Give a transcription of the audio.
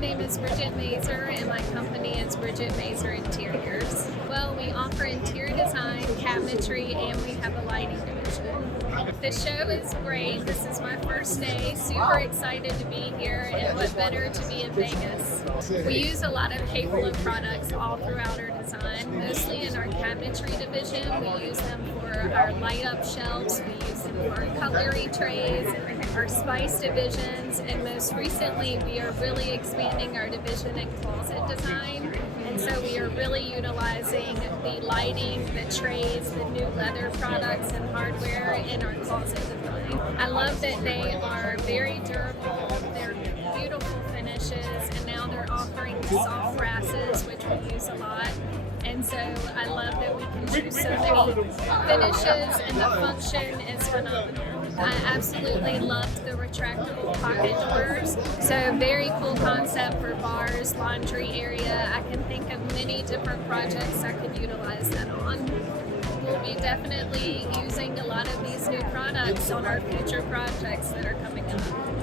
name is Bridgett Mazer and my company is Bridgett Mazer Interiors. Well, we offer interior design, cabinetry, and we have a lighting division. The show is great. This is my first day. Super excited to be here, and what better to be in Vegas. We use a lot of Häfele products all throughout our design, mostly in our cabinetry division. We use them for our light up shelves, we use them for our cutlery trays, our spice divisions, and most recently we are really expanding our division in closet design. And so we are really utilizing the lighting, the trays, the new leather products and hardware in our closet design. I love that they are very durable, they're beautiful finishes, and now they're offering soft brasses, which we use a lot. And so I love that we can choose so many finishes, and the function is phenomenal. I absolutely loved the retractable pocket doors. So very cool concept for bars, laundry area. I can think of many different projects I could utilize that on. We'll be definitely using a lot of these new products on our future projects that are coming up.